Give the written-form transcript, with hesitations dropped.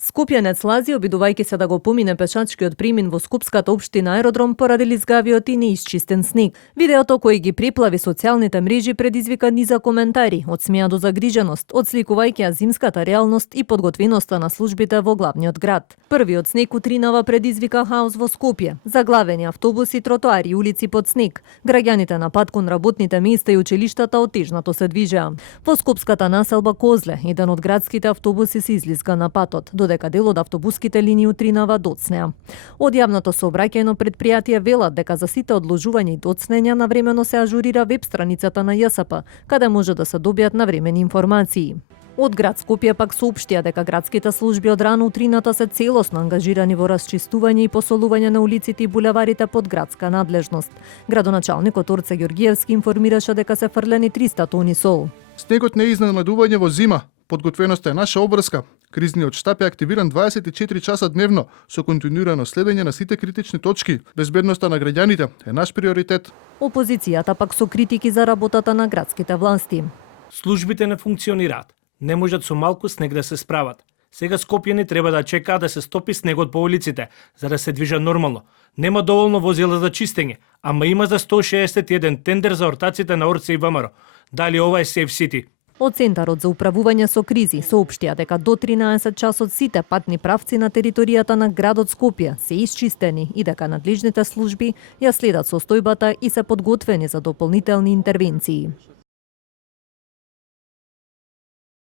Скопјанец Лази, обидувајќи се да го помине пешачкиот премин во Скопската општина аеродром поради лизгавиот и неисчистен снег. Видеото кој ги приплави социјалните мрежи предизвика низа коментари, од смеа до загриженост, отсликувајќи ја зимската реалност и подготвеноста на службите во главниот град. Првиот снег утринава предизвика хаос во Скопје. Заглавени автобуси, тротоари и улици под снег. Граѓаните на пат кон работните места и училиштата отежнато се движеа. Во скопската населба Козле, еден од градските автобуси се излизга на патот, додека дел од автобуските линии утринава доцнеа. Од јавното сообраќајно предпријатие велат дека за сите одложувања и доцнења навремено се ажурира веб страницата на ЈСП, каде може да се добијат навремени информации. Од град Скопје пак соопштија дека градските служби од рано утрината се целосно ангажирани во расчистување и посолување на улиците и булеварите под градска надлежност. Градоначалникот Орце Ѓоргиевски информираше дека се фрлени 300 тони сол. Снегот не е изненадување во зима. Подготвеноста е наша обврска. Кризниот штаб е активиран 24 часа дневно со континуирано следење на сите критични точки. Безбедноста на граѓаните е наш приоритет. Опозицијата пак со критики за работата на градските власти. Службите не функционираат. Не можат со малку снег да се справат. Сега скопјани треба да чекаат да се стопи снегот по улиците, за да се движат нормално. Нема доволно возила за чистење, ама има за 161 тендер за ортаците на Орце и ВМРО. Дали ова е Safe City? Од Центарот за управување со кризи соопштија дека до 13 часот сите патни правци на територијата на градот Скопје се исчистени и дека надлежните служби ја следат состојбата и се подготвени за дополнителни интервенции.